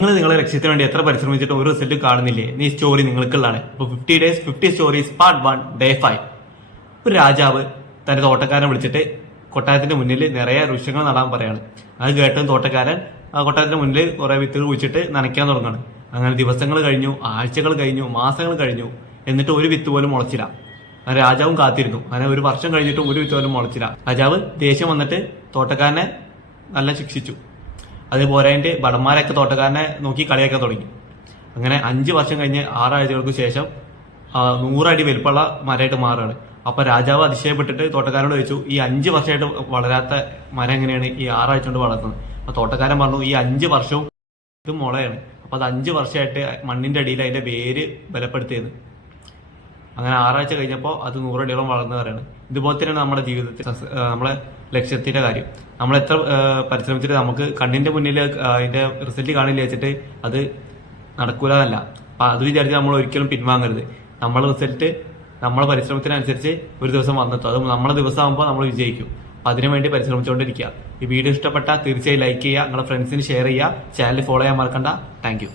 നിങ്ങളുടെ ലക്ഷ്യത്തിന് വേണ്ടി എത്ര പരിശ്രമിച്ചിട്ട് ഒരു റിസൾട്ട് കാണുന്നില്ലേ? ഈ സ്റ്റോറി നിങ്ങൾക്കുള്ളതാണ്. ഇപ്പൊ 50 days 50 സ്റ്റോറീസ് പാർട്ട് 1 ഡേ 5. ഒരു രാജാവ് തന്റെ തോട്ടക്കാരനെ വിളിച്ചിട്ട് കൊട്ടാരത്തിന്റെ മുന്നിൽ നിറയെ വൃക്ഷങ്ങൾ നടാൻ പറയാണ്. അത് കേട്ട് തോട്ടക്കാരൻ കൊട്ടാരത്തിന്റെ മുന്നിൽ കുറെ വിത്തുകൾ കുഴിച്ചിട്ട് നനയ്ക്കാൻ തുടങ്ങാണ്. അങ്ങനെ ദിവസങ്ങൾ കഴിഞ്ഞു, ആഴ്ചകൾ കഴിഞ്ഞു, മാസങ്ങൾ കഴിഞ്ഞു, എന്നിട്ട് ഒരു വിത്ത് പോലും മുളച്ചില്ല. അങ്ങനെ രാജാവും കാത്തിരുന്നു. അങ്ങനെ ഒരു വർഷം കഴിഞ്ഞിട്ടും ഒരു വിത്ത് പോലും മുളച്ചില്ല. രാജാവ് ദേഷ്യം വന്നിട്ട് തോട്ടക്കാരനെ നല്ല ശിക്ഷിച്ചു. അത് പോരായിട്ട് ഭടന്മാരൊക്കെ തോട്ടക്കാരനെ നോക്കി കളിയാക്കാൻ തുടങ്ങി. അങ്ങനെ 5 വർഷം കഴിഞ്ഞ് 6 ആഴ്ചകൾക്ക് ശേഷം 100 അടി വലുപ്പമുള്ള മരമായിട്ട് മാറുകയാണ്. അപ്പൊ രാജാവ് അതിശയപ്പെട്ടിട്ട് തോട്ടക്കാരനോട് ചോദിച്ചു, ഈ 5 വർഷമായിട്ട് വളരാത്ത മരം എങ്ങനെയാണ് ഈ 6 ആഴ്ച കൊണ്ട് വളർത്തുന്നത്? അപ്പൊ തോട്ടക്കാരൻ പറഞ്ഞു, ഈ 5 വർഷവും ഇത് മുളയാണ്. അപ്പൊ അത് 5 വർഷമായിട്ട് മണ്ണിന്റെ അടിയിൽ അതിന്റെ വേര് ബലപ്പെടുത്തിയത്. അങ്ങനെ 6 ആഴ്ച കഴിഞ്ഞപ്പോൾ അത് 100 അടിയോളം വളർന്നു പറയാണ്. ഇതുപോലെ തന്നെയാണ് നമ്മുടെ ജീവിതത്തിൽ നമ്മളെ ലക്ഷ്യത്തിന്റെ കാര്യം. നമ്മൾ എത്ര പരിശ്രമിച്ചിട്ട് നമുക്ക് കണ്ണിന്റെ മുന്നിൽ അതിന്റെ റിസൾട്ട് കാണില്ല വെച്ചിട്ട് അത് നടക്കൂലെന്നല്ല. അപ്പൊ അത് വിചാരിച്ച് നമ്മൾ ഒരിക്കലും പിൻവാങ്ങരുത്. നമ്മളെ റിസൾട്ട് നമ്മളെ പരിശ്രമത്തിനനുസരിച്ച് ഒരു ദിവസം വന്നെത്തും. അത് നമ്മളെ ദിവസം ആകുമ്പോൾ നമ്മൾ വിജയിക്കും. അപ്പൊ അതിനുവേണ്ടി പരിശ്രമിച്ചുകൊണ്ടിരിക്കുക. ഈ വീഡിയോ ഇഷ്ടപ്പെട്ടാൽ തീർച്ചയായും ലൈക്ക് ചെയ്യുക, നിങ്ങളുടെ ഫ്രണ്ട്സിന് ഷെയർ ചെയ്യുക, ചാനൽ ഫോളോ ചെയ്യാൻ മറക്കണ്ട. താങ്ക്